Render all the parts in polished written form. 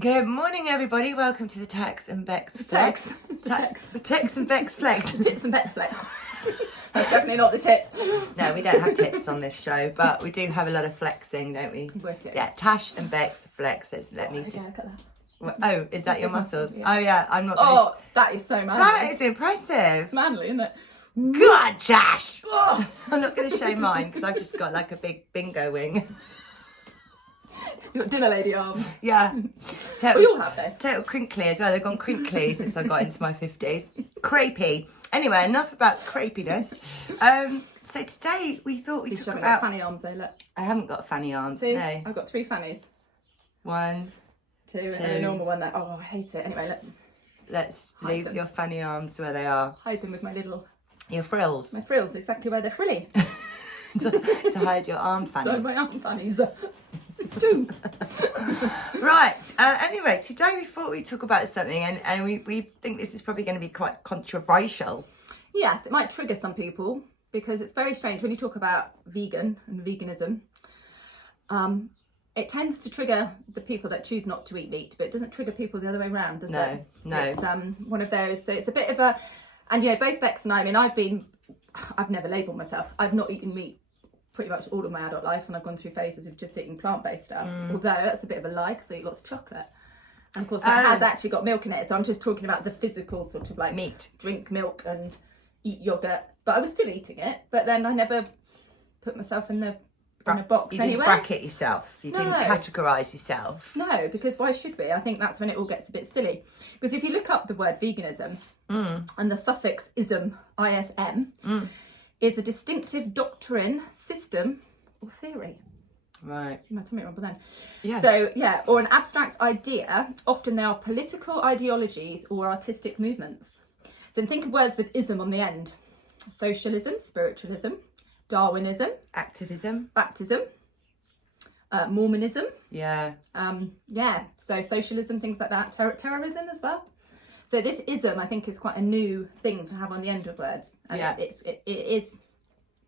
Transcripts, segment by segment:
Good morning, everybody. Welcome to the Tax and Bex Flex. The Tex and Bex Flex. Tits and Bex Flex. That's definitely not the tits. No, we don't have tits on this show, but we do have a lot of flexing, don't we? We do. Yeah, Tash and Bex Flexes. Let me Okay, just. look at that. Oh, is that your muscles? Yeah. Oh, yeah. I'm not. Oh, that is so manly. That is impressive. It's manly, isn't it? God, Tash. Oh, I'm not going to show mine because I've just got like a big bingo wing. You've got dinner lady arms. Yeah. We all have though. Total crinkly as well. They've gone crinkly since I got into my 50s. Crepey. Anyway, enough about crepiness. So today we thought we'd talk about... fanny arms though, look. I haven't got fanny arms, See, no. I've got 3 fannies. 1, 2, and a normal one there. Oh, I hate it. Anyway, let's hide leave them. your fanny arms where they are. Hide them with my Your frills, exactly where they're frilly. to hide your arm fanny. Don't my arm fannies. Right. Anyway, today we thought we'd talk about something, and we think this is probably going to be quite controversial. Yes, it might trigger some people because it's very strange when you talk about vegan and veganism. It tends to trigger the people that choose not to eat meat, but it doesn't trigger people the other way around, does it? No. It's one of those. So it's a bit of a, and yeah, both Bex and I mean, I've never labelled myself. I've not eaten meat pretty much all of my adult life, and I've gone through phases of just eating plant-based stuff. Although that's a bit of a lie because I eat lots of chocolate. And of course that has actually got milk in it. So I'm just talking about the physical sort of like Meat. Drink milk and eat yogurt. But I was still eating it. But then I never put myself in a box You anyway. didn't bracket yourself. You didn't No. categorise yourself. No, because why should we? I think that's when it all gets a bit silly. Because if you look up the word veganism and the suffix ism, ISM, is a distinctive doctrine, system, or theory. Right. You might tell me wrong, but then. Yeah. So, yeah, or an abstract idea. Often they are political ideologies or artistic movements. So think of words with ism on the end. Socialism, spiritualism, Darwinism, Activism. baptism, Mormonism. Yeah. So socialism, things like that. Terrorism as well. So this ism, I think, is quite a new thing to have on the end of words. And Yeah. it is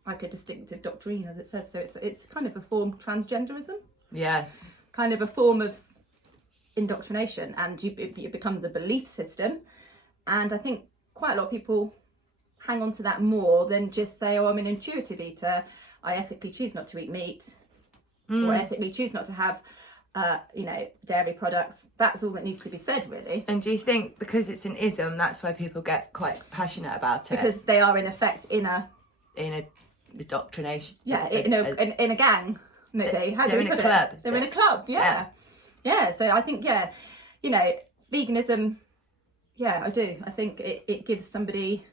like a distinctive doctrine, as it says. So it's kind of a form of transgenderism. Yes. Kind of a form of indoctrination, and it becomes a belief system. And I think quite a lot of people hang on to that more than just say, oh, I'm an intuitive eater, I ethically choose not to eat meat, or ethically choose not to have dairy products. That's all that needs to be said, really. And do you think because it's an ism, that's why people get quite passionate about it? Because they are in effect in a indoctrination. in a gang, maybe. How do They're we in a put it? club. They're in a club, yeah. So I think, veganism, I do. I think it gives somebody,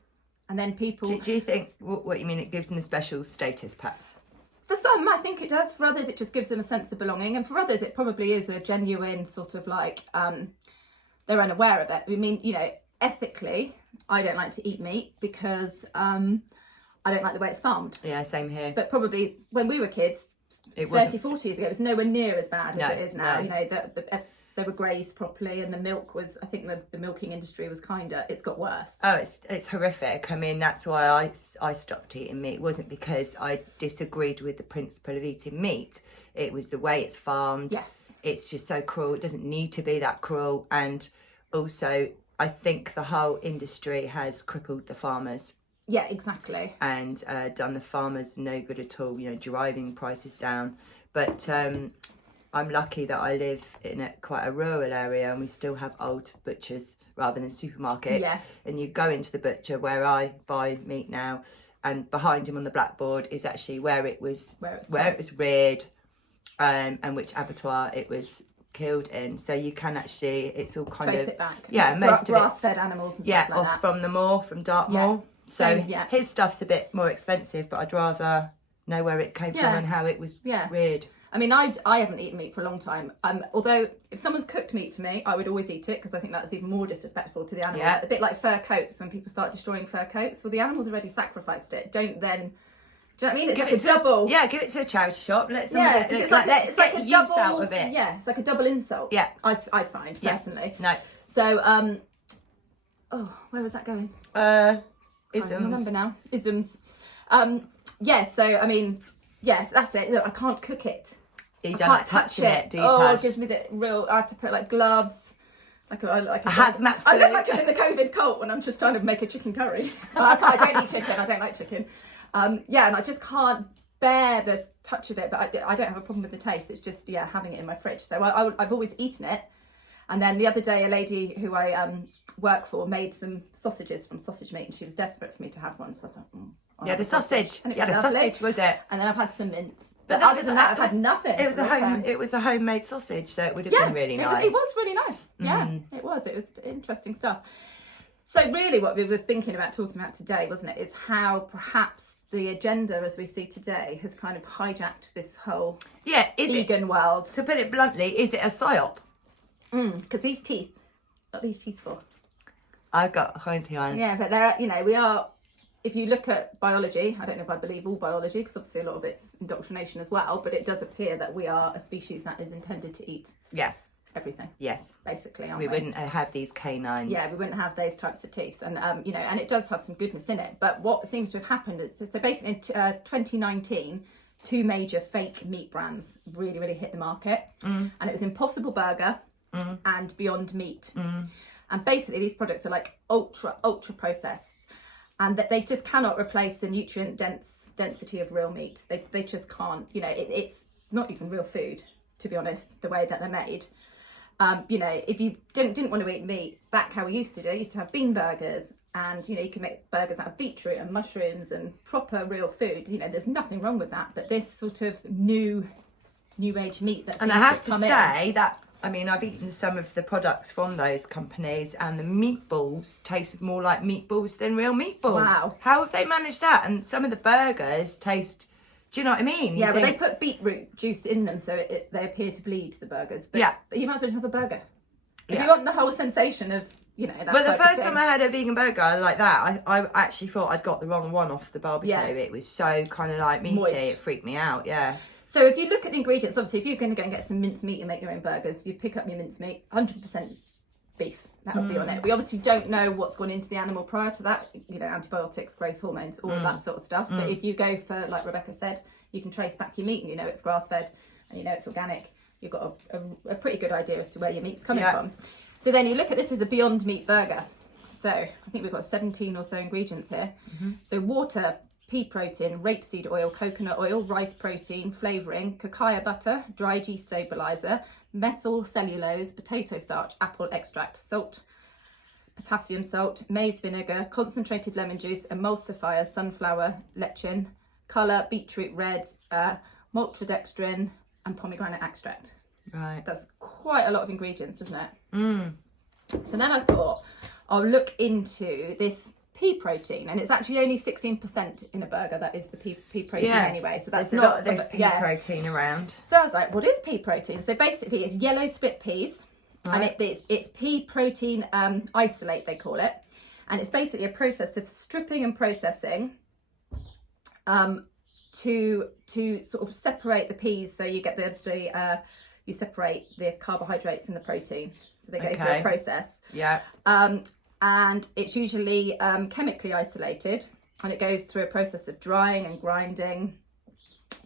and then people... Do you think, what you mean, it gives them a special status, perhaps? For some, I think it does. For others, it just gives them a sense of belonging. And for others, it probably is a genuine sort of like, they're unaware of it. I mean, ethically, I don't like to eat meat because I don't like the way it's farmed. Yeah, same here. But probably when we were kids, It 30, 40 years ago, it was nowhere near as bad as it is now. No. They were grazed properly, and the milk was, I think the milking industry was it's got worse. Oh, it's horrific. I mean, that's why I stopped eating meat. It wasn't because I disagreed with the principle of eating meat. It was the way it's farmed. Yes. It's just so cruel. It doesn't need to be that cruel. And also, I think the whole industry has crippled the farmers. Yeah, exactly. And done the farmers no good at all, driving prices down. But I'm lucky that I live in quite a rural area, and we still have old butchers rather than supermarkets. Yeah. And you go into the butcher where I buy meat now, and behind him on the blackboard is actually where it was reared, and which abattoir it was killed in. So you can actually, it's all kind Trace of it back. Yeah, it's most of it. Grass-fed animals and stuff like that. From the moor, from Dartmoor. So his stuff's a bit more expensive, but I'd rather know where it came from and how it was reared. I mean, I haven't eaten meat for a long time. Although if someone's cooked meat for me, I would always eat it because I think that's even more disrespectful to the animal. Yeah. A bit like fur coats, when people start destroying fur coats. Well, the animal's already sacrificed it. Don't then. Do you know what I mean? It's like a double. Yeah, give it to a charity shop. It's like a use double out of it. Yeah, it's like a double insult. Yeah, I find personally. No. So where was that going? Isms. I can't remember now. Isms. So I mean, yes, that's it. Look, I can't cook it. You I don't can't like touching it, do you, Tash? it gives me the real, I have to put like gloves, like a hazmat I look suit. like I'm in the COVID cult when I'm just trying to make a chicken curry. I don't eat chicken, I don't like chicken. And I just can't bear the touch of it, but I don't have a problem with the taste. It's just, having it in my fridge. So I've always eaten it. And then the other day, a lady who I work for made some sausages from sausage meat, and she was desperate for me to have one. So I thought, The sausage. And it Yeah, was the lovely. sausage, was it? And then I've had some mince. But But other than that, I've had nothing. It was a homemade sausage, so it would have been really nice. It was really nice. Yeah, it was. It was interesting stuff. So really what we were thinking about talking about today, wasn't it, is how perhaps the agenda as we see today has kind of hijacked this whole vegan world. To put it bluntly, is it a psyop? Because these teeth, what are these teeth for? I've got hind behind. Yeah, but they're, we are, if you look at biology, I don't know if I believe all biology, because obviously a lot of it's indoctrination as well, but it does appear that we are a species that is intended to eat everything. Yes. Basically, aren't we wouldn't have these canines. Yeah, we wouldn't have those types of teeth. And, and it does have some goodness in it. But what seems to have happened is, so basically in 2019, two major fake meat brands really, really hit the market. And it was Impossible Burger and Beyond Meat. And basically these products are like ultra processed, and that they just cannot replace the nutrient density of real meat. They just can't. It's not even real food, to be honest, the way that they're made. If you didn't want to eat meat, back how we used to do, used to have bean burgers, and you can make burgers out of beetroot and mushrooms and proper real food. There's nothing wrong with that. But this sort of new age meat that's, and I have to say that, I mean, I've eaten some of the products from those companies, and the meatballs taste more like meatballs than real meatballs. Wow. How have they managed that? And some of the burgers taste, do you know what I mean? Yeah, but they put beetroot juice in them, so they appear to bleed the burgers. But you might as well just have a burger. If you want the whole sensation of, that But the type of first thing. time I had a vegan burger like that, I actually thought I'd got the wrong one off the barbecue. Yeah. It was so kind of like meaty, Moist. it freaked me out, yeah. So if you look at the ingredients, obviously if you're going to go and get some minced meat and make your own burgers, you pick up your minced meat, 100% beef. That'll be on it. We obviously don't know what's gone into the animal prior to that, antibiotics, growth hormones, all of that sort of stuff. But if you go for, like Rebecca said, you can trace back your meat and it's grass-fed and it's organic. You've got a pretty good idea as to where your meat's coming from. So then you look at this as a Beyond Meat burger. So I think we've got 17 or so ingredients here. So water, pea protein, rapeseed oil, coconut oil, rice protein, flavouring, cacao butter, dry yeast stabiliser, methyl cellulose, potato starch, apple extract, salt, potassium salt, maize vinegar, concentrated lemon juice, emulsifier, sunflower lecithin, colour, beetroot red, maltodextrin, and pomegranate extract. Right. That's quite a lot of ingredients, isn't it? So then I thought, I'll look into this pea protein, and it's actually only 16% in a burger. That is the pea protein anyway. So that's There's a lot of this pea protein around. So I was like, what is pea protein? So basically it's yellow split peas, and it's pea protein isolate, they call it. And it's basically a process of stripping and processing to sort of separate the peas. So you get you separate the carbohydrates and the protein. So they go through a process. Yeah. And it's usually chemically isolated, and it goes through a process of drying and grinding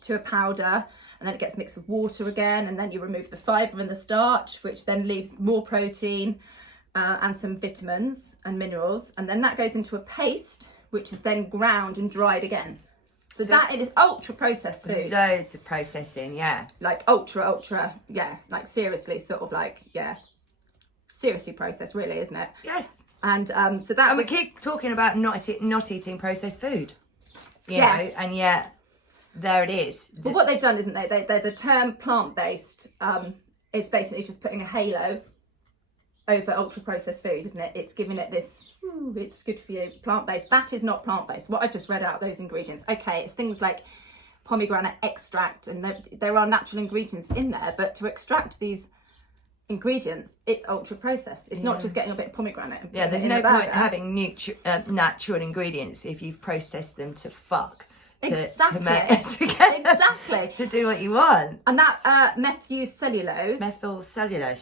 to a powder, and then it gets mixed with water again, and then you remove the fibre and the starch, which then leaves more protein and some vitamins and minerals, and then that goes into a paste, which is then ground and dried again. So that it is ultra processed food. Loads of processing, yeah. Like ultra, like seriously, sort of like, seriously processed, really, isn't it? Yes. And so that we keep talking about not eating processed food, you know, and yet there it is. But what they've done, isn't they? The term plant-based is basically just putting a halo over ultra-processed food, isn't it? It's giving it this, it's good for you, plant-based. That is not plant-based. What I've just read out, those ingredients. Okay, it's things like pomegranate extract, and there are natural ingredients in there, but to extract these ingredients, it's ultra processed. It's not just getting a bit of pomegranate and there's no point having natural ingredients if you've processed them to fuck exactly to do what you want. And that methyl cellulose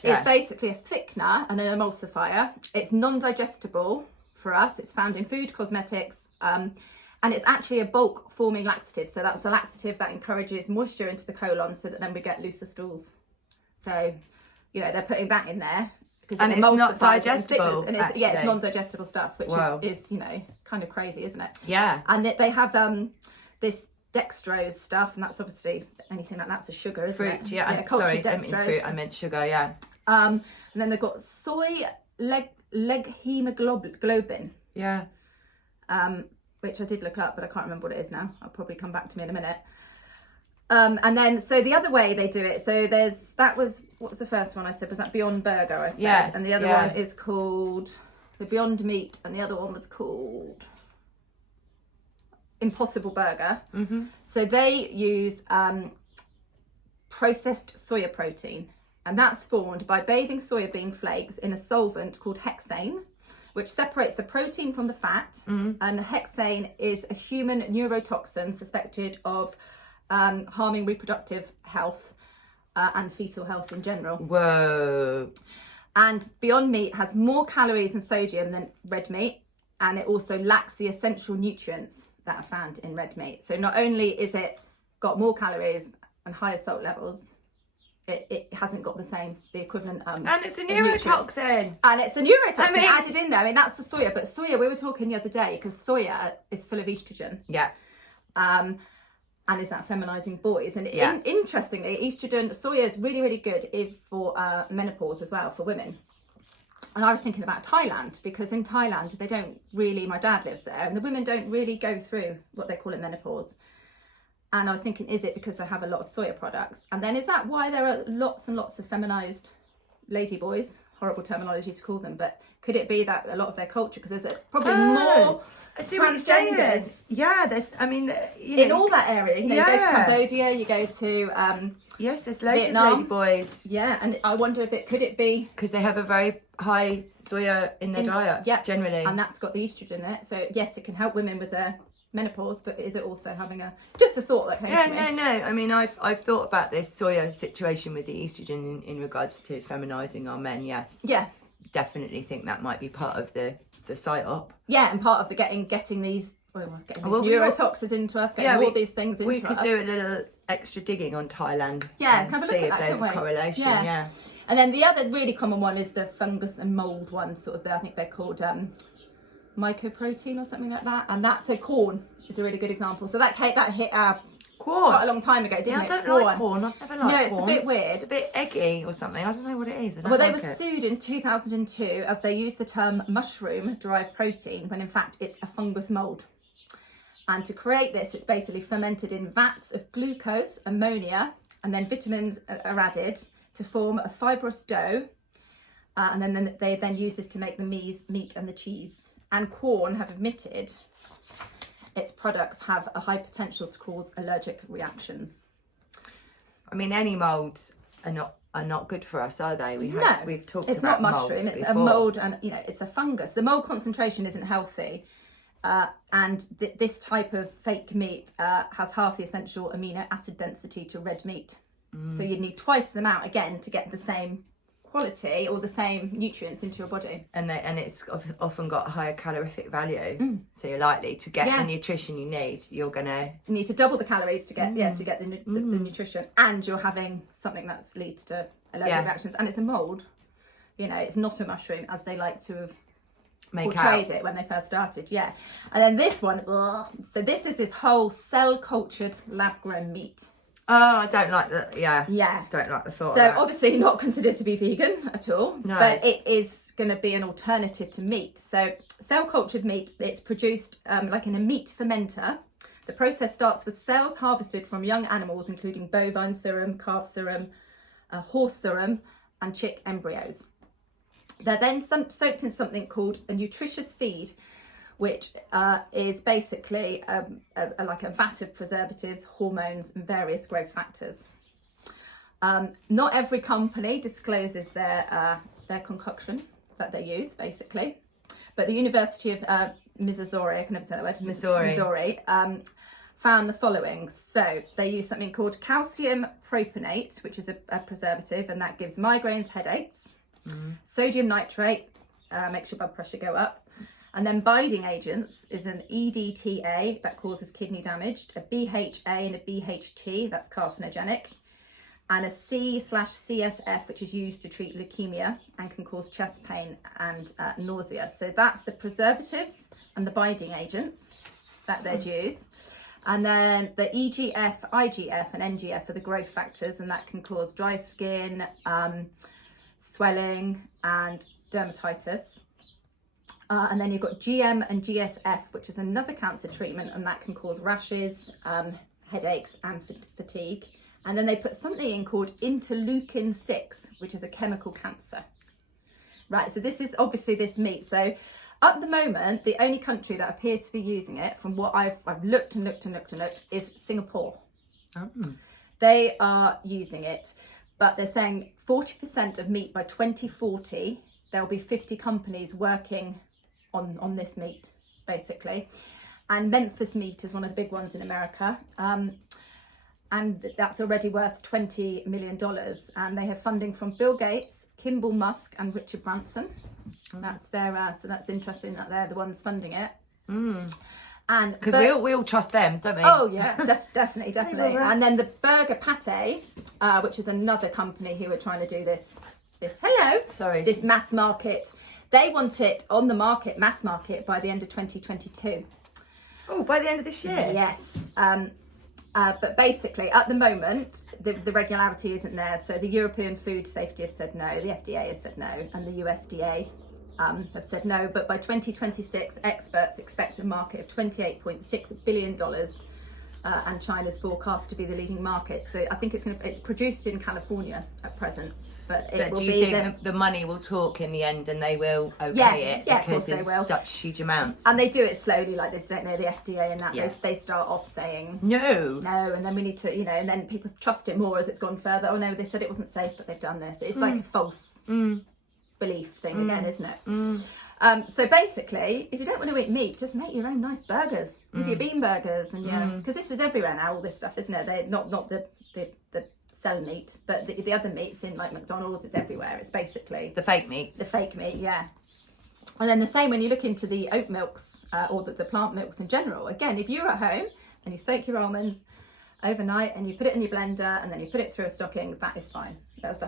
is basically a thickener and an emulsifier. It's non-digestible for us. It's found in food, cosmetics, And it's actually a bulk forming laxative. So that's a laxative that encourages moisture into the colon so that then we get looser stools. So, you know, they're putting that in there. And it's not digestible. And it's, it's non-digestible stuff, which is, you know, kind of crazy, isn't it? Yeah. And they have this dextrose stuff, and that's obviously anything like that's a sugar, isn't it? Fruit, yeah. Sorry, I didn't mean fruit, I meant sugar, yeah. And then they've got soy leg hemoglobin. Yeah. Which I did look up, but I can't remember what it is now. I'll probably come back to me in a minute. And then, so the other way they do it, so what was the first one I said? Was that Beyond Burger, I said? Yes, and the other one is called the Beyond Meat, and the other one was called Impossible Burger. Mm-hmm. So they use processed soya protein, and that's formed by bathing soybean flakes in a solvent called hexane, which separates the protein from the fat. Mm-hmm. And hexane is a human neurotoxin suspected of harming reproductive health and fetal health in general. Whoa. And Beyond Meat has more calories and sodium than red meat, and it also lacks the essential nutrients that are found in red meat. So not only is it got more calories and higher salt levels, it hasn't got the equivalent and it's a neurotoxin. And it's a neurotoxin added in there. I mean, that's the soya, but soya, we were talking the other day, because soya is full of estrogen. Yeah. And is that feminizing boys? And interestingly, soya is really, really good for menopause as well, for women. And I was thinking about Thailand, because in Thailand, they don't really, my dad lives there, and the women don't really go through what they call it menopause. And I was thinking, is it because they have a lot of soya products? And then is that why there are lots and lots of feminized lady boys? Horrible terminology to call them, but could it be that a lot of their culture, because there's probably more transgenders? Yeah, there's, I mean, in all that area, you go to Cambodia, you go to yes, there's loads Vietnam. of lady boys. Yeah, and I wonder if could it be because they have a very high soya in their diet, generally, and that's got the estrogen in it. So yes, it can help women with their menopause, but is it also having just a thought that came to me? No. I mean, I've thought about this soya situation with the estrogen in regards to feminizing our men. Yes. Yeah. Definitely think that might be part of the Psyop. Yeah, and part of the getting these neurotoxins into us, getting all these things into us. We could do a little extra digging on Thailand. Yeah, and see if there's a correlation. Yeah. And then the other really common one is the fungus and mold one. I think they're called mycoprotein or something like that, and that's corn is a really good example. So that hit our corn quite a long time ago, didn't it? I don't like corn. I've never liked corn. No, it's a bit weird. It's a bit eggy or something. I don't know what it is. They were sued in 2002 as they used the term mushroom-derived protein when in fact it's a fungus mold. And to create this, it's basically fermented in vats of glucose, ammonia, and then vitamins are added to form a fibrous dough. And then they use this to make the meat and the cheese. And corn have admitted its products have a high potential to cause allergic reactions. I mean, any molds are not good for us, are they? We've talked about it's not mushroom. It's before. A mold, and it's a fungus. The mold concentration isn't healthy, and this type of fake meat has half the essential amino acid density to red meat. So you'd need twice the amount again to get the same quality or the same nutrients into your body, and it's often got a higher calorific value, so you're likely to get the nutrition you need. You need to double the calories to get the nutrition, and you're having something that leads to allergic reactions, and it's a mold. It's not a mushroom as they like to have portrayed it when they first started. And then this one, so this is this whole cell cultured lab grown meat. Oh, I don't like that. Yeah. Don't like the thought of that. So obviously not considered to be vegan at all, but it is going to be an alternative to meat. So cell cultured meat, it's produced like in a meat fermenter. The process starts with cells harvested from young animals, including bovine serum, calf serum, horse serum, and chick embryos. They're then soaked in something called a nutritious feed, which is basically like a vat of preservatives, hormones, and various growth factors. Not every company discloses their concoction that they use, basically. But the University of Missouri, I can never say that word, Missouri, found the following. So they use something called calcium propionate, which is a preservative, and that gives migraines, headaches. Sodium nitrate makes your blood pressure go up. And then binding agents is an EDTA that causes kidney damage, a BHA and a BHT, that's carcinogenic, and a C/CSF, which is used to treat leukemia and can cause chest pain and nausea. So that's the preservatives and the binding agents that they'd use. And then the EGF, IGF and NGF are the growth factors, and that can cause dry skin, swelling and dermatitis. And then you've got GM and GSF, which is another cancer treatment, and that can cause rashes, headaches and fatigue. And then they put something in called interleukin 6, which is a chemical cancer. Right, so this is obviously this meat. So at the moment, the only country that appears to be using it, from what I've looked and looked and looked and looked, is Singapore. They are using it, but they're saying 40% of meat by 2040, there'll be 50 companies working on this meat, basically. And Memphis meat is one of the big ones in America. And that's already worth $20 million. And they have funding from Bill Gates, Kimball Musk and Richard Branson. That's their, so that's interesting that they're the ones funding it. And because we all trust them, don't we? Oh yeah, definitely. And then the burger pate, which is another company who are trying to do this this mass market. They want it on the market, mass market, by the end of 2022. Oh, by the end of this year? Yes. But basically, at the moment, the regularity isn't there. So the European Food Safety have said no, the FDA has said no, and the USDA have said no. But by 2026, experts expect a market of $28.6 billion, and China's forecast to be the leading market. So I think it's produced in California at present. But do you think the money will talk in the end and they will okay it? Yeah, because of course they will. Such huge amounts. And they do it slowly like this, don't they? The FDA and that, they start off saying no, and then we need to, and then people trust it more as it's gone further. Oh no, they said it wasn't safe, but they've done this. It's like a false belief thing again, isn't it? So basically, if you don't want to eat meat, just make your own nice burgers with your bean burgers, and because this is everywhere now, all this stuff, isn't it? They not the sell meat, but the other meats in like McDonald's, it's everywhere. It's basically the fake meats. The fake meat, yeah. And then the same when you look into the oat milks or the plant milks in general. Again, if you're at home and you soak your almonds overnight and you put it in your blender and then you put it through a stocking, that is fine. That's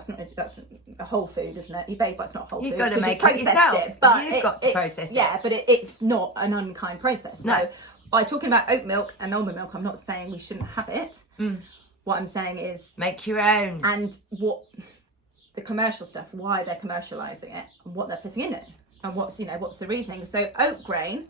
a whole food, isn't it? But it's not whole food. You've got to make it yourself. But you've got to process it. Yeah, but it's not an unkind process. No. So by talking about oat milk and almond milk, I'm not saying we shouldn't have it. What I'm saying is make your own. And what the commercial stuff, why they're commercializing it and what they're putting in it and what's the reasoning. So oat grain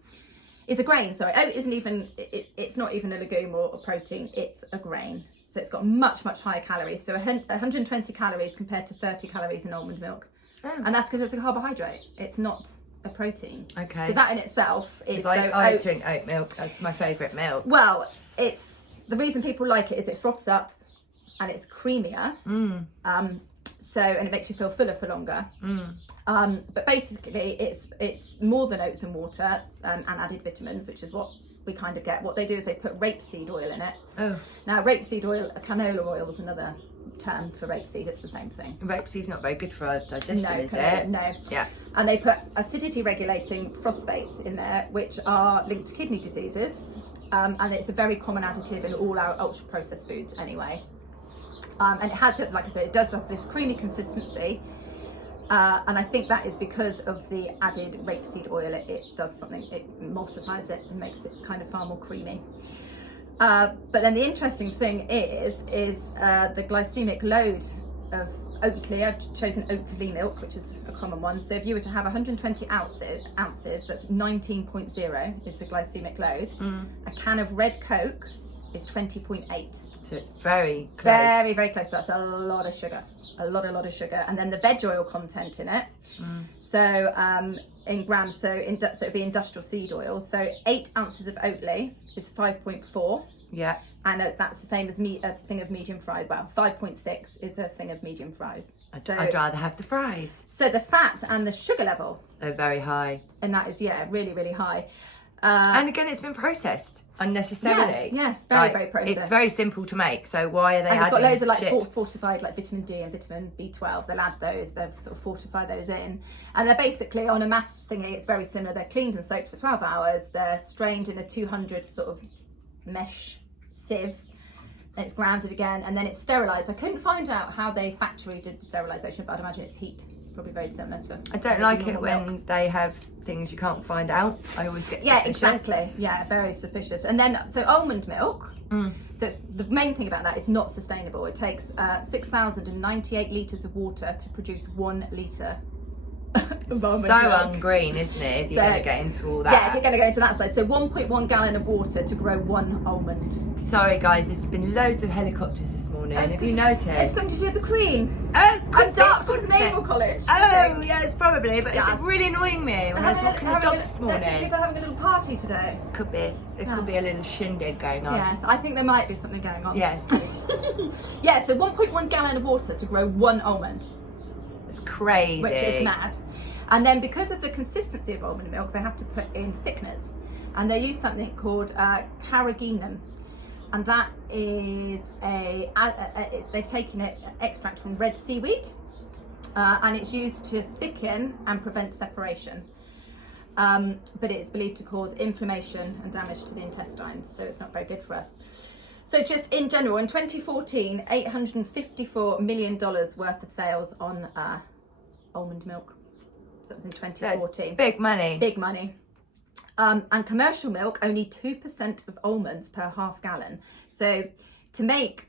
is a grain. Sorry, oat isn't even, it's not even a legume or a protein, it's a grain. So it's got much, much higher calories. So 120 calories compared to 30 calories in almond milk. Oh. And that's because it's a carbohydrate. It's not a protein. Okay. So that in itself is I drink oat milk. That's my favourite milk. Well, the reason people like it is it froths up and it's creamier. And it makes you feel fuller for longer. But basically it's more than oats and water and added vitamins, which is what we kind of get. What they do is they put rapeseed oil in it. Oh. Now rapeseed oil, canola oil is another term for rapeseed. It's the same thing. Rapeseed's not very good for our digestion, is it? No. Yeah. And they put acidity regulating phosphates in there, which are linked to kidney diseases. And it's a very common additive in all our ultra processed foods anyway. And it had to, like I said, it does have this creamy consistency. And I think that is because of the added rapeseed oil. It does something, it emulsifies it and makes it kind of far more creamy. But then the interesting thing is the glycemic load of Oatly. I've chosen Oatly milk, which is a common one. So if you were to have 120 ounces, that's 19.0 is the glycemic load. A can of red Coke is 20.8. So it's very close. Very, very close. So that's a lot of sugar. A lot of sugar. And then the veg oil content in it. So in grams, so it'd be industrial seed oil. So 8 ounces of Oatly is 5.4. Yeah. And that's the same as a thing of medium fries. Well, 5.6 is a thing of medium fries. I'd rather have the fries. So the fat and the sugar level are very high. And that is, really, really high. And again, it's been processed unnecessarily. Yeah, very processed. It's very simple to make, so why are they and adding it's got loads of like shit? fortified like vitamin D and vitamin B12. They'll add those, they'll sort of fortify those in. And they're basically on a mass thingy, it's very similar. They're cleaned and soaked for 12 hours. They're strained in a 200 sort of mesh sieve. Then it's grounded again, and then it's sterilised. I couldn't find out how they factory did the sterilisation, but I'd imagine it's heat. Probably very similar to. I don't like it when they have things you can't find out. I always get suspicious. Yeah, exactly. Yeah, very suspicious. And then, so almond milk. So it's, the main thing about that is not sustainable. It takes 6,098 litres of water to produce 1 litre of almond so milk. ungreen, isn't it? If you're going to get into all that. Yeah, if you're going to go into that side. So 1.1 gallon of water to grow 1 almond. Sorry guys, there's been loads of helicopters this morning. Have you noticed? It's something to do with the Queen. Oh, And Dartford Naval College. Oh, yes, probably. But it's really annoying me when I was walking the dog this morning. People are having a little party today. Could be. There could be a little shindig going on. Yes, I think there might be something going on. Yes. Yeah, so 1.1 gallon of water to grow 1 almond. It's crazy. Which is mad. And then because of the consistency of almond milk, they have to put in thickeners. And they use something called carrageenan. And that is they've taken it extract from red seaweed. And it's used to thicken and prevent separation. But it's believed to cause inflammation and damage to the intestines. So it's not very good for us. So just in general, in 2014, $854 million worth of sales on almond milk. So that was in 2014. So big money. Big money. And commercial milk, only 2% of almonds per half gallon. So to make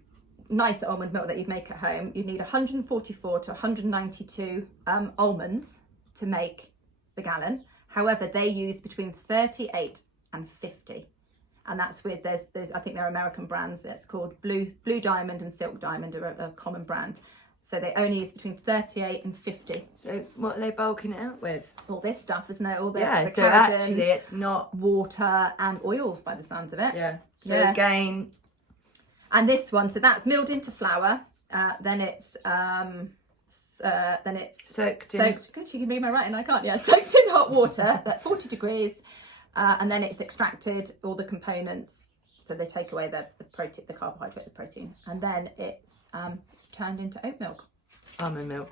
nice almond milk that you'd make at home, you'd need 144 to 192 almonds to make the gallon. However, they use between 38 and 50. And that's with, there's I think they're American brands. It's called Blue Diamond and Silk Diamond are a common brand. So they only use between 38 and 50. So what are they bulking it out with? All this stuff, isn't it? All the so keratin, actually it's not water and oils by the sounds of it. Yeah. So again, and this one, so that's milled into flour. Then it's soaked. Good, you can read my writing. I can't. Yeah, soaked in hot water at 40 degrees, and then it's extracted all the components. So they take away the protein, the carbohydrate, the protein, and then it's turned into oat milk. Almond milk.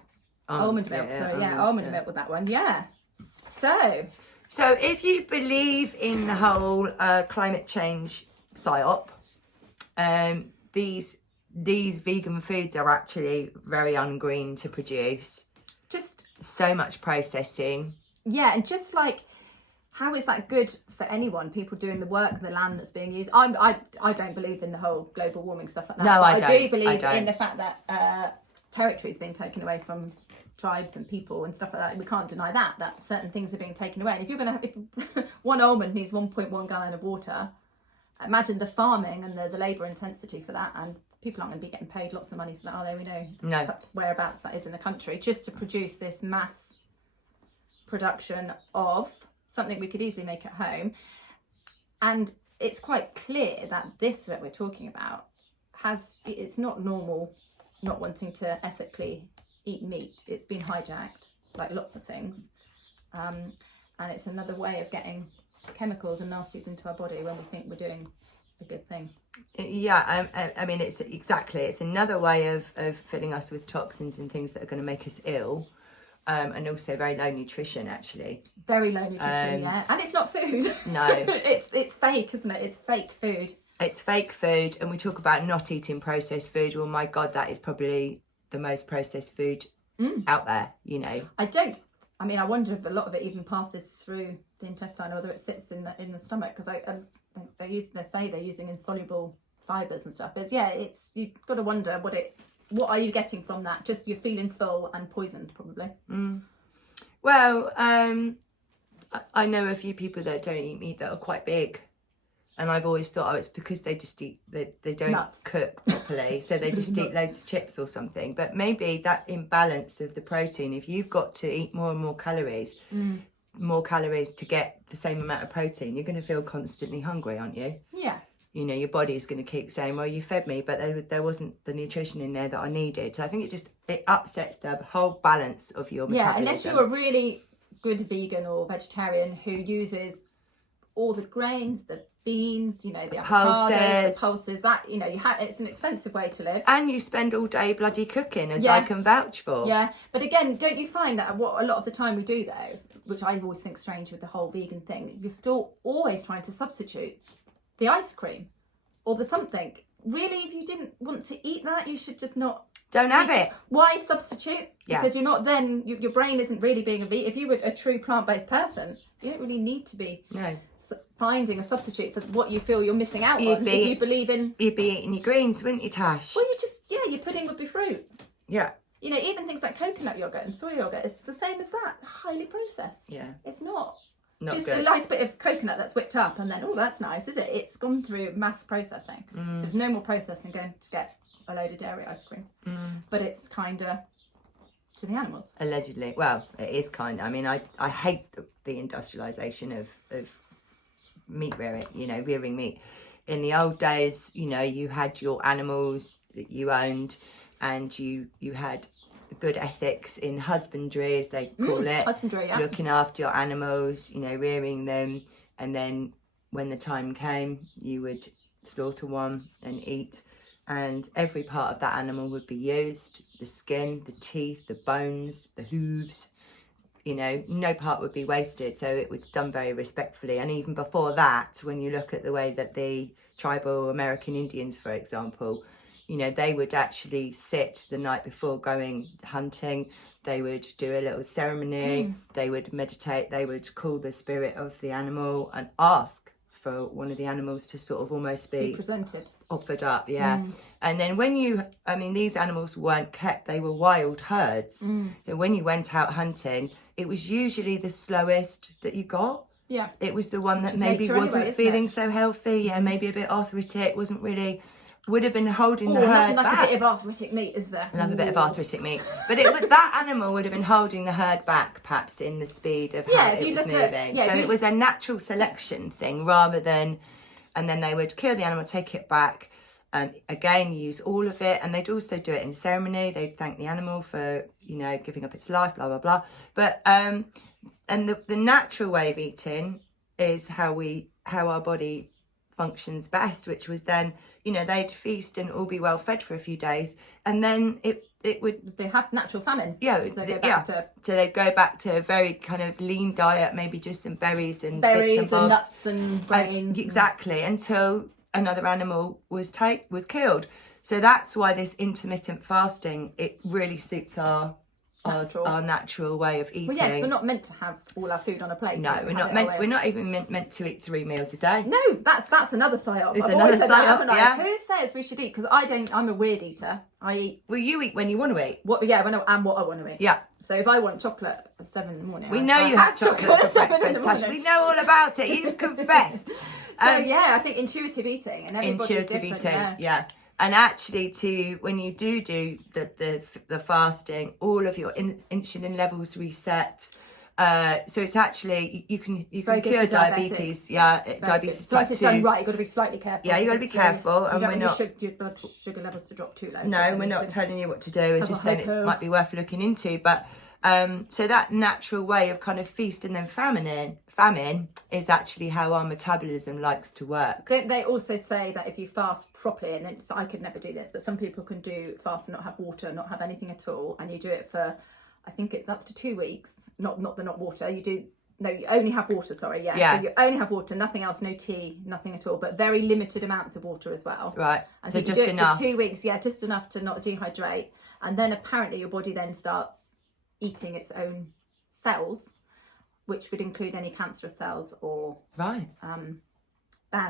Almond milk. Almond milk with that one. Yeah. So if you believe in the whole climate change psyop, these vegan foods are actually very ungreen to produce. Just so much processing. Yeah, and just like, how is that good for anyone? People doing the work, the land that's being used. I don't believe in the whole global warming stuff like that. No, I do believe in the fact that territory is being taken away from tribes and people and stuff like that. We can't deny that certain things are being taken away. And if you're going to, if one almond needs 1.1 gallon of water, imagine the farming and the labour intensity for that, and people aren't going to be getting paid lots of money for that, are they? We know whereabouts that is in the country, just to produce this mass production of something we could easily make at home. And it's quite clear that this that we're talking about it's not normal not wanting to ethically eat meat. It's been hijacked, like lots of things. And it's another way of getting chemicals and nasties into our body when we think we're doing a good thing. Yeah, I mean, it's another way of filling us with toxins and things that are going to make us ill. And also very low nutrition, actually. Very low nutrition, yeah. And it's not food. No. it's fake, isn't it? It's fake food. It's fake food. And we talk about not eating processed food. Well, my God, that is probably the most processed food out there, you know. I wonder if a lot of it even passes through the intestine, or whether it sits in the stomach, because they say they're using insoluble fibres and stuff. You've got to wonder what are you getting from that? Just you're feeling full and poisoned, probably. Well, I know a few people that don't eat meat that are quite big, and I've always thought, it's because they just eat, they don't nuts. Cook properly, so they just eat loads of chips or something. But maybe that imbalance of the protein, if you've got to eat more and more calories to get the same amount of protein, you're going to feel constantly hungry, aren't you? Yeah. You know, your body is going to keep saying, well, you fed me, but there wasn't the nutrition in there that I needed. So I think it upsets the whole balance of your metabolism. Yeah, unless you're a really good vegan or vegetarian who uses all the grains, the beans, you know, the Pulses. avocados, the pulses, that, you know, it's an expensive way to live. And you spend all day bloody cooking, as I can vouch for. Yeah, but again, don't you find that what a lot of the time we do though, which I always think strange with the whole vegan thing, you're still always trying to substitute the ice cream or the something. Really, if you didn't want to eat that, you should just not. Don't have it. Why substitute? Yeah. Because you're not then, your brain isn't really being a vegan. If you were a true plant-based person, you don't really need to be finding a substitute for what you feel you're missing out on. If you believe in... You'd be eating your greens, wouldn't you, Tash? Well, your pudding would be fruit. Yeah. You know, even things like coconut yogurt and soy yogurt, it's the same as that. Highly processed. Yeah. It's not. Not just good. a nice bit of coconut that's whipped up and then, oh, that's nice, is it? It's gone through mass processing. So there's no more processing going to get a load of dairy ice cream. But it's kind of to the animals. Allegedly. Well, it is kind of. I mean, I hate the industrialization of meat rearing, you know, rearing meat. In the old days, you know, you had your animals that you owned and you had good ethics in husbandry, as they call it. Husbandry, yeah. Looking after your animals, you know, rearing them. And then when the time came, you would slaughter one and eat. And every part of that animal would be used. The skin, the teeth, the bones, the hooves. You know, no part would be wasted. So it was done very respectfully. And even before that, when you look at the way that the tribal American Indians, for example, you know, they would actually sit the night before going hunting. They would do a little ceremony. They would meditate. They would call the spirit of the animal and ask for one of the animals to sort of almost be presented, offered up. And then these animals weren't kept. They were wild herds. So when you went out hunting, it was usually the slowest that you got. Yeah. It was the one that maybe wasn't feeling so healthy. Yeah, maybe a bit arthritic. Would have been holding the herd like back. A bit of arthritic meat, is there? Love a bit of arthritic meat. But that animal would have been holding the herd back, perhaps, in the speed of how it was moving. So it was a natural selection thing rather than... And then they would kill the animal, take it back, and again, use all of it. And they'd also do it in ceremony. They'd thank the animal for, you know, giving up its life, blah, blah, blah. But, and the natural way of eating is how our body functions best, which was then, you know, they'd feast and all be well fed for a few days, and then it would have natural famine. So they'd go back to a very kind of lean diet, maybe just some berries and nuts and grains. Exactly, until another animal was killed. So that's why this intermittent fasting, it really suits our natural way of eating. Well, yes, we're not meant to have all our food on a plate. No, we're not even meant to eat 3 meals a day. No, that's another psyop. It's another psyop, yeah. Who says we should eat? Because I'm a weird eater. I eat. Well, you eat when you want to eat. What I want to eat. Yeah. So if I want chocolate at 7 in the morning, we know you have chocolate for breakfast, Tash. We know all about it. You've confessed. I think intuitive eating and everybody's different. Yeah. And actually, when you do the fasting, all of your insulin levels reset. So it's actually you can cure diabetes. Yeah, diabetes type 2. Done right, you've got to be slightly careful. Yeah, you've got to be careful, and we're not. Your blood sugar levels to drop too low. No, we're not telling you what to do. It's just saying it might be worth looking into. But so that natural way of kind of feast and then famine is actually how our metabolism likes to work. They also say that if you fast properly, and then I could never do this, but some people can do fast and not have water, not have anything at all, and you do it for, I think it's up to 2 weeks. Not water. You only have water. Sorry, yeah. So you only have water, nothing else, no tea, nothing at all, but very limited amounts of water as well. Right. And so you just do it enough. for 2 weeks, just enough to not dehydrate, and then apparently your body then starts eating its own cells, which would include any cancerous cells or bad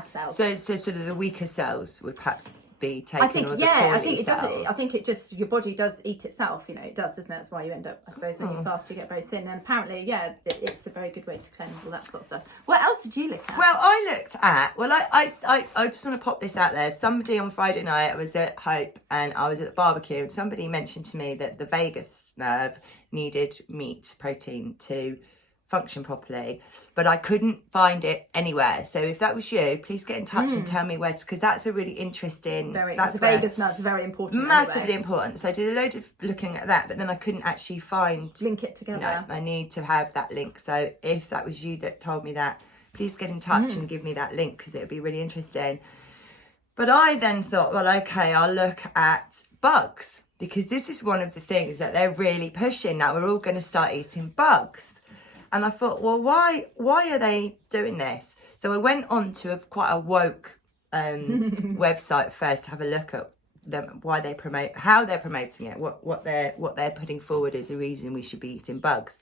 cells. So sort of the weaker cells would perhaps be taken. I think or I think it cells. does. I think it just, your body does eat itself. You know, it does, doesn't it? That's why you end up, I suppose, when you fast, you get very thin. And apparently, it's a very good way to cleanse, all that sort of stuff. What else did you look at? Well, I looked at. I just want to pop this out there. Somebody on Friday night, I was at Hope and I was at the barbecue, and somebody mentioned to me that the vagus nerve needed meat protein to function properly, but I couldn't find it anywhere. So if that was you, please get in touch and tell me where to, because that's a really interesting. That's vagus nerve is very important. Massively important. So I did a load of looking at that, but then I couldn't actually link it together. No, I need to have that link. So if that was you that told me that, please get in touch and give me that link, because it would be really interesting. But I then thought, well, okay, I'll look at bugs, because this is one of the things that they're really pushing now. We're all going to start eating bugs. And I thought, well, why are they doing this? So I went on to quite a woke website first to have a look at them, how they're promoting it, what they're putting forward as a reason we should be eating bugs.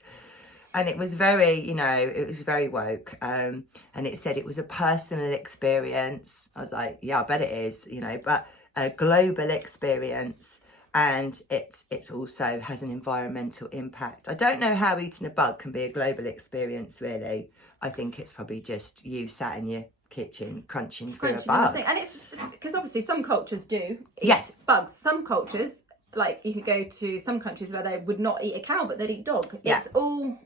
And it was very, it was very woke. And it said it was a personal experience. I was like, yeah, I bet it is, but a global experience. And it also has an environmental impact. I don't know how eating a bug can be a global experience, really. I think it's probably just you sat in your kitchen crunching through a bug. And it's because obviously some cultures do eat bugs. Some cultures, like you could go to some countries where they would not eat a cow, but they'd eat dog. Yeah.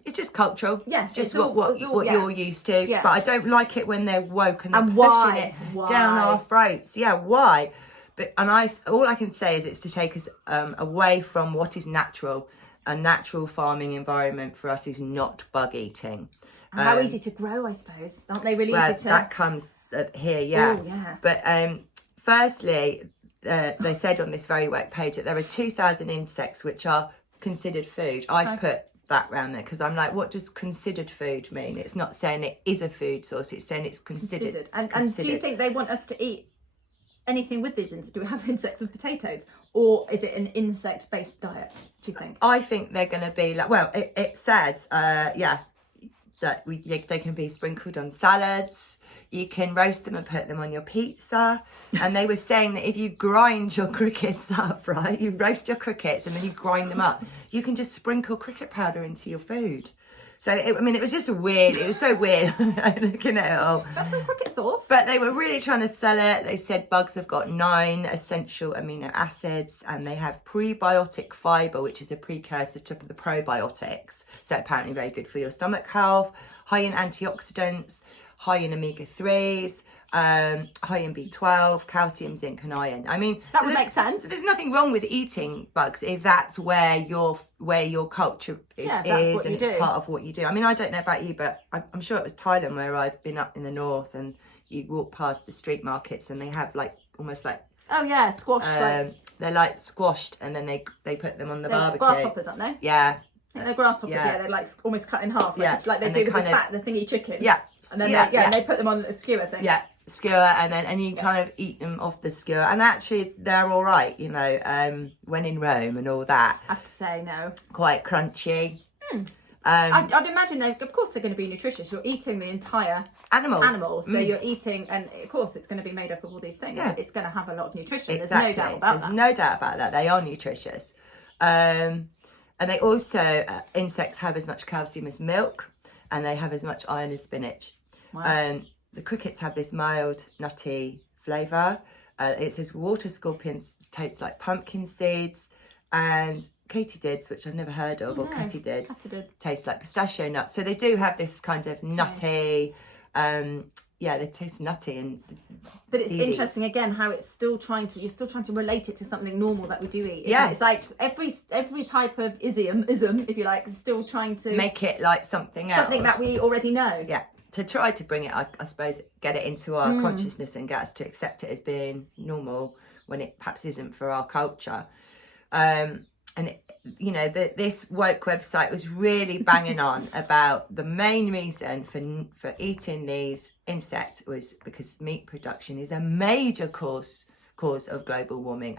It's just cultural. Yeah, it's just what you're used to. Yeah. But I don't like it when they're woke and they're pushing it down our throats. Yeah, why? But all I can say is it's to take us away from what is natural. A natural farming environment for us is not bug eating. And how easy to grow, I suppose. Aren't they really easy to... that comes here, yeah. Oh, yeah. But firstly, they said on this very web page that there are 2,000 insects which are considered food. I've put that round there because I'm like, what does considered food mean? It's not saying it is a food source, it's saying it's considered. And do you think they want us to eat anything with these insects? Do we have insects with potatoes, or is it an insect-based diet, do you think? I think they're going to be like, well, it says, that they can be sprinkled on salads. You can roast them and put them on your pizza. And they were saying that if you grind your crickets up, right, you roast your crickets and then you grind them up, you can just sprinkle cricket powder into your food. So, it was just weird. It was so weird looking at it all. That's some cricket sauce. But they were really trying to sell it. They said bugs have got 9 essential amino acids and they have prebiotic fibre, which is a precursor to the probiotics. So apparently very good for your stomach health, high in antioxidants, high in omega-3s, high in B12, calcium, zinc and iron. That would make sense. So there's nothing wrong with eating bugs if that's where your culture is and it's part of what you do. I don't know about you, but I'm sure it was Thailand where I've been up in the north and you walk past the street markets and they have almost like squashed. They're like squashed and then they put them on the barbecue. Grasshoppers, aren't they? Yeah. They're grasshoppers, they're like almost cut in half, like they do with the thingy chicken. Yeah. And then and they put them on a skewer thing. Yeah, skewer, and you kind of eat them off the skewer. And actually, they're all right, when in Rome and all that. I'd say no. Quite crunchy. I'd imagine they're going to be nutritious. You're eating the entire animal. So you're eating, and of course it's going to be made up of all these things. Yeah. It's going to have a lot of nutrition. Exactly. There's no doubt about that. There's no doubt about that. They are nutritious. And they also, insects have as much calcium as milk, and they have as much iron as spinach. Wow. The crickets have this mild, nutty flavour. It says water scorpions taste like pumpkin seeds, and katydids, which I've never heard of, or katydids, taste like pistachio nuts. So they do have this kind of nutty, they taste nutty but it's seedy. Interesting again how you're still trying to relate it to something normal that we do eat. Yes. It's like every type of ism, if you like, is still trying to make it like something else. Something that we already know. Yeah. To try to bring it, I suppose, get it into our consciousness and get us to accept it as being normal when it perhaps isn't for our culture. This woke website was really banging on about the main reason for eating these insects was because meat production is a major cause of global warming.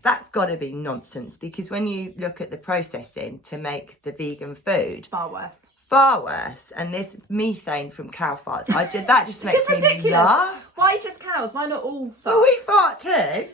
That's got to be nonsense, because when you look at the processing to make the vegan food, far worse, and this methane from cow farts, that just makes me ridiculous. laugh. Why just cows? Why not all farts? Well, we fart too.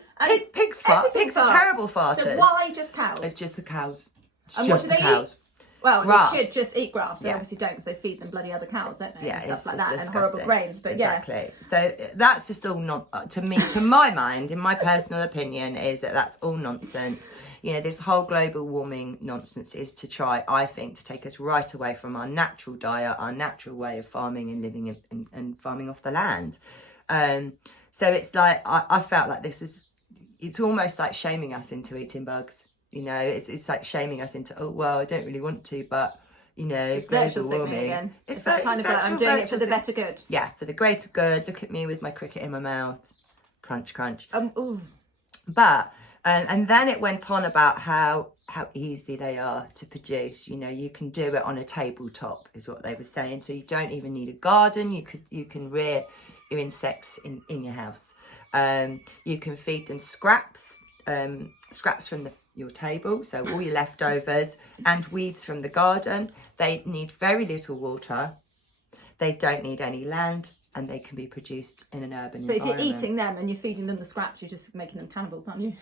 Pigs fart. Pigs are terrible farters. So why just cows? It's just the cows. And what do they eat? Well, grass. They should just eat grass. They obviously don't, because they feed them bloody other cows, don't they? Yeah, and stuff it's like just that, disgusting. and horrible grains. But exactly. So that's just all not to me. To my mind, in my personal opinion, is that's all nonsense. This whole global warming nonsense is to try, I think, to take us right away from our natural diet, our natural way of farming and living and farming off the land. So it's like I felt like it's almost like shaming us into eating bugs. It's like shaming us into, oh, well, I don't really want to, but you know, It's virtual global signaling warming. again. It's that kind of like, I'm doing it for the better good. Yeah, for the greater good. Look at me with my cricket in my mouth. Crunch, crunch. Ooh. But, and then it went on about how easy they are to produce. You know, you can do it on a tabletop, is what they were saying. So you don't even need a garden. You can rear your insects in your house. You can feed them scraps from your table, so all your leftovers, and weeds from the garden. They need very little water. They don't need any land, and they can be produced in an urban environment. But if you're eating them and you're feeding them the scraps, you're just making them cannibals, aren't you?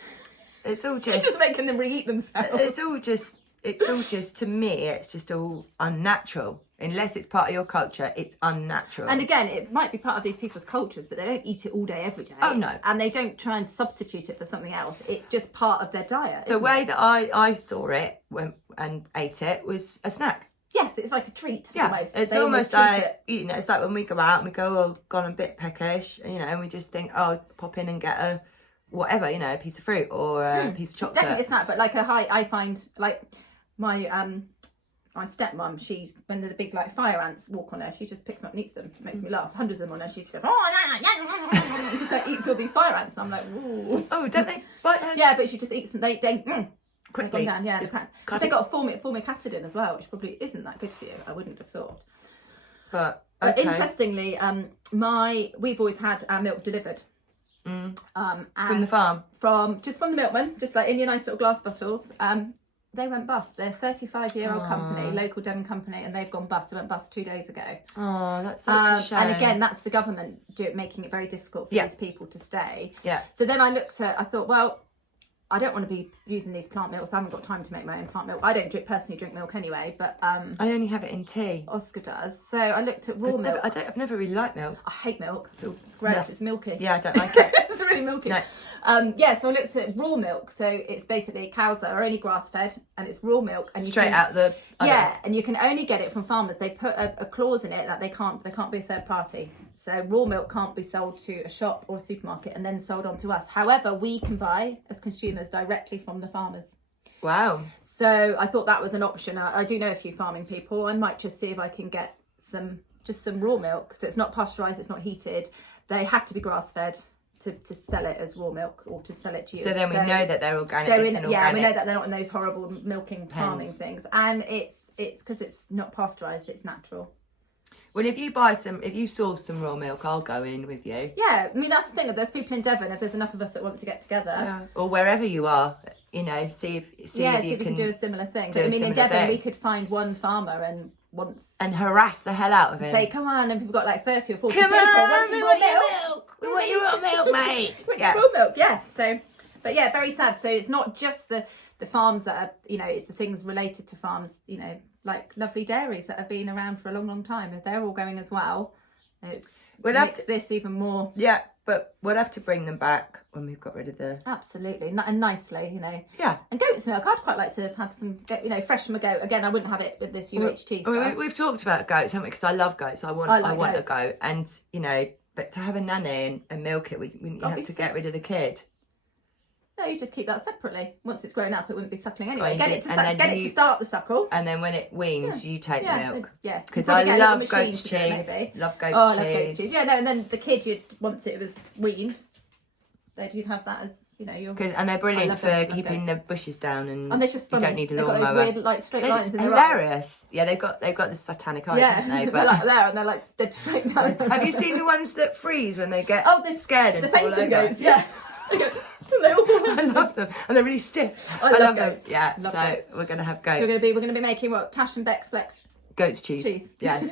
It's all You're just making them re-eat themselves. It's all just to me, it's just all unnatural. Unless it's part of your culture, it's unnatural. And again, it might be part of these people's cultures, but they don't eat it all day, every day. Oh, no. And they don't try and substitute it for something else. It's just part of their diet. The way that I saw it and ate it was a snack. Yes, it's like a treat. Yeah, almost. it's They almost treat like, it. you know, it's like when we go out and we go, oh, gone a bit peckish, you know, and we just think, oh, pop in and get a whatever, you know, a piece of fruit or a piece of chocolate. It's definitely a snack, but like I find like my stepmom, she, when the big like fire ants walk on her, she just picks them up and eats them. It makes me laugh. Hundreds of them on her. She just goes, and just like eats all these fire ants. And I'm like, ooh. Oh, don't they bite her? Yeah, but she just eats them. They Quickly. down. Yeah, because they got formic acid in as well, which probably isn't that good for you. I wouldn't have thought. But But interestingly, we've always had our milk delivered. from And the farm. from the milkman, just like in your nice little glass bottles. They went bust. They're a 35-year-old company, local Devon company, and they've gone bust. They went bust 2 days ago. Oh, that's such a shame. And again, that's the government making it very difficult for these people to stay. Yeah. So then I thought, well, I don't want to be using these plant milks. I haven't got time to make my own plant milk. I don't personally drink milk anyway, but I only have it in tea. Oscar does. So I looked at raw milk. I've never really liked milk. I hate milk. It's gross. No. It's milky. Yeah, I don't like it. It's really milky. No. So I looked at raw milk. So it's basically cows that are only grass fed, and it's raw milk. And Straight out the and you can only get it from farmers. They put a clause in it that they can't be a third party. So raw milk can't be sold to a shop or a supermarket and then sold on to us. However, we can buy as consumers directly from the farmers. Wow. So I thought that was an option. I do know a few farming people. I might just see if I can get some raw milk. So it's not pasteurised, it's not heated. They have to be grass fed to sell it as raw milk or to sell it to you. So then we know that they're organic. So it's an yeah, organic. we know that they're not in those horrible milking farming things. And it's because it's not pasteurised, it's natural. Well, if you source some raw milk, I'll go in with you. Yeah, I mean, that's the thing. If there's people in Devon, if there's enough of us that want to get together. Yeah. Or wherever you are, you know, see if we can do a similar thing. But I mean, in Devon, we could find one farmer and harass the hell out of him. Say, come on, and we've got like 30 or 40 come people. on, we want your milk. We want your raw milk, mate. Yeah. Raw milk, yeah. So, but yeah, very sad. So it's not just the farms that are, you know, it's the things related to farms, you know, like lovely dairies that have been around for a long, long time. If they're all going as well, it makes this even more. Yeah, but we'll have to bring them back when we've got rid of the. Absolutely, and nicely, you know. Yeah. And goat's milk, I'd quite like to have some, you know, fresh from a goat. Again, I wouldn't have it with this UHT stuff. We've talked about goats, haven't we? Because I love goats. I want a goat, and you know, but to have a nanny and milk it, you have to get rid of the kid. No, you just keep that separately. Once it's grown up, it wouldn't be suckling anyway. Oh, Get it to start the suckle. And then when it weans, you take the milk. Yeah. Because I love goat's cheese. Love goat's cheese. I love goat's cheese. Yeah, no, and then the kid, once it was weaned, you'd have that as, you know, your... And they're brilliant for keeping the bushes down and they're just funny. You don't need a lawnmower. They've got those weird, like, straight lines in their hilarious. Yeah, they've got this satanic eyes, haven't they? But they're like there and they're like dead straight down. Have you seen the ones that freeze when they get scared and the fall fainting over? goats, yeah. I love them, and they're really stiff. I love goats. Them. Yeah, love so goats. we're gonna have goats. We're gonna be making what? Tash and Beck's Flex. Goat's cheese. Yes.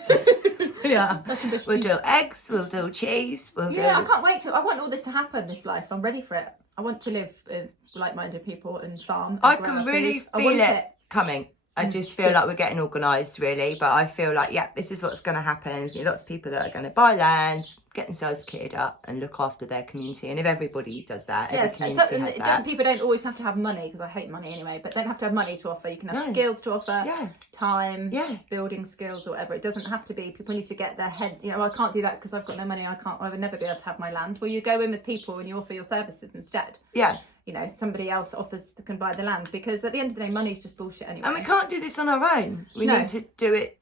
Yeah. We'll do eggs. We'll do cheese. I can't wait I want all this to happen. This life. I'm ready for it. I want to live with like-minded people and farm. I can really feel it coming. I just feel like we're getting organised, really. But I feel like, this is what's going to happen. There's going to be lots of people that are going to buy land, get themselves kitted up and look after their community. And if everybody does that, every community has that. People don't always have to have money, because I hate money anyway, but don't have to have money to offer. You can have skills to offer, time, building skills or whatever. It doesn't have to be, people need to get their heads, you know, I can't do that because I've got no money, I would never be able to have my land. Well, you go in with people and you offer your services instead. Yeah. you know, somebody else can buy the land, because at the end of the day, money's just bullshit anyway. And we can't do this on our own. We need to do it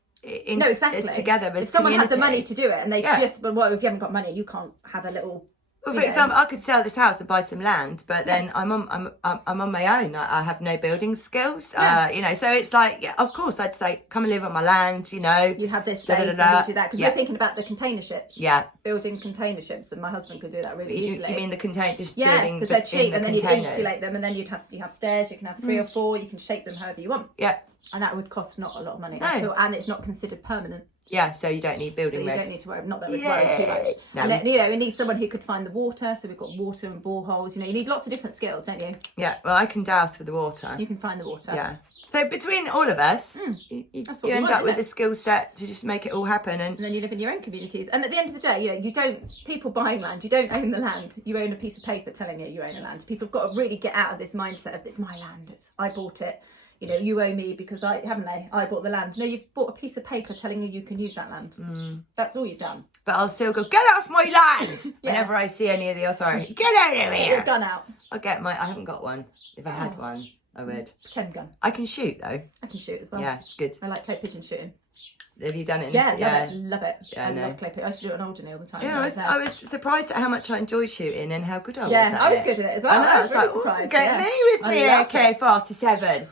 together as if someone had the community. money to do it, and they just, well, if you haven't got money, you can't have a little. Well, for example, I could sell this house and buy some land, but then I'm on my own. I have no building skills, you know. So it's like, yeah, of course, I'd say, come and live on my land, you know. You have this space and you do that, because we're thinking about the container ships. Yeah. Building container ships, and my husband could do that really easily. You mean the container? Just building, because they're cheap, and then you'd insulate them, and then you have stairs. You can have 3 or 4. You can shape them however you want. Yeah. And that would cost not a lot of money at all, and it's not considered permanent. Yeah, so you don't need building regs. So you don't need to worry, not that we'd worry too much. No. And then, you know, we need someone who could find the water, so we've got water and boreholes, you know, you need lots of different skills, don't you? Yeah, well, I can douse for the water. You can find the water. Yeah. So between all of us, you end up with the skill set to just make it all happen. And then you live in your own communities. And at the end of the day, you know, people buying land, you don't own the land, you own a piece of paper telling you own the land. People have got to really get out of this mindset of, it's my land, I bought it. You know, you owe me because I bought the land. No, you've bought a piece of paper telling you can use that land. That's all you've done. But I'll still go, get off my land! Whenever I see any of the authority. Get out of here! Your gun out. I haven't got one. If I had one, I would. Pretend gun. I can shoot though. I can shoot as well. Yeah, it's good. I like clay pigeon shooting. Have you done it? Love it. Yeah, I love clay pigeon. I used to do it on Alderney all the time. Yeah, I was surprised at how much I enjoyed shooting and how good I was. Yeah, I was good at it as well. I was really surprised. Get me with me, AK-47.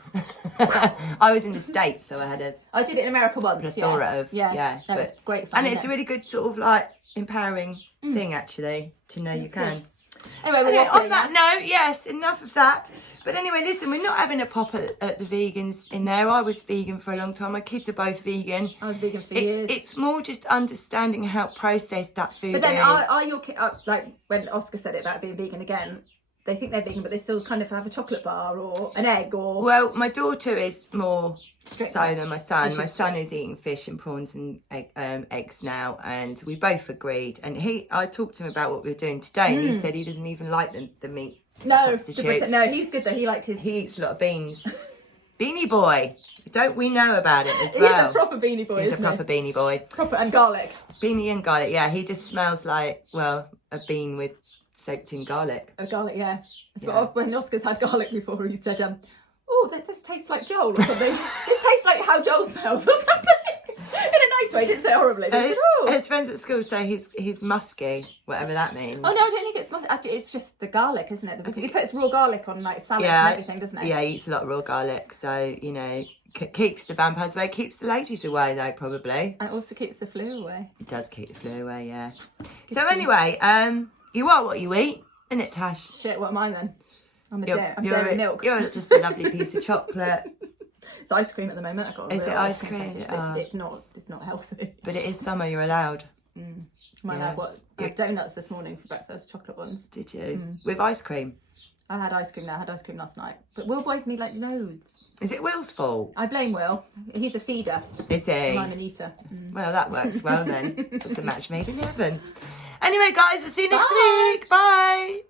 I was in the States, so I did it in America once. It was great fun. And it's a really good sort of like empowering thing actually to know you can. Good. Anyway, on that note, yes, enough of that. But anyway, listen, we're not having a pop at the vegans in there. I was vegan for a long time. My kids are both vegan. I was vegan for years. It's more just understanding how processed that food is. But then are your kids, like when Oscar said it about being vegan again, they think they're vegan, but they still kind of have a chocolate bar or an egg or... Well, my daughter is more strict so than my son. My son is eating fish and prawns and eggs now, and we both agreed. And I talked to him about what we were doing today, and he said he doesn't even like the meat substitutes. No, he's good though. He eats a lot of beans. Beanie boy. Don't we know about it as well? He's a proper beanie boy, He's a proper beanie boy. Proper, and garlic. Beanie and garlic, yeah. He just smells like, well, a bean with soaked in garlic. Oh, garlic, yeah. When Oscar's had garlic before, he said, oh, this tastes like Joel or something. This tastes like how Joel smells or something. In a nice way, he didn't say horribly. Said, his friends at school say he's musky, whatever that means. Oh, no, I don't think it's musky. It's just the garlic, isn't it? Because he puts raw garlic on like salads and everything, doesn't he? Yeah, he eats a lot of raw garlic. So, you know, keeps the vampires away, keeps the ladies away, though, probably. And also keeps the flu away. It does keep the flu away, yeah. So anyway, you are what you eat, isn't it, Tash? Shit, what am I then? I'm dairy milk. You're just a lovely piece of chocolate. It's ice cream at the moment. Is it ice cream? It's not healthy. But it is summer, you're allowed. I had donuts this morning for breakfast, chocolate ones. Did you? With ice cream? I had ice cream now. I had ice cream last night. But Will buys me like loads. Is it Will's fault? I blame Will. He's a feeder. Is he? And I'm an eater. Well, that works well then. It's a match made in heaven. Anyway, guys, we'll see you next week. Bye.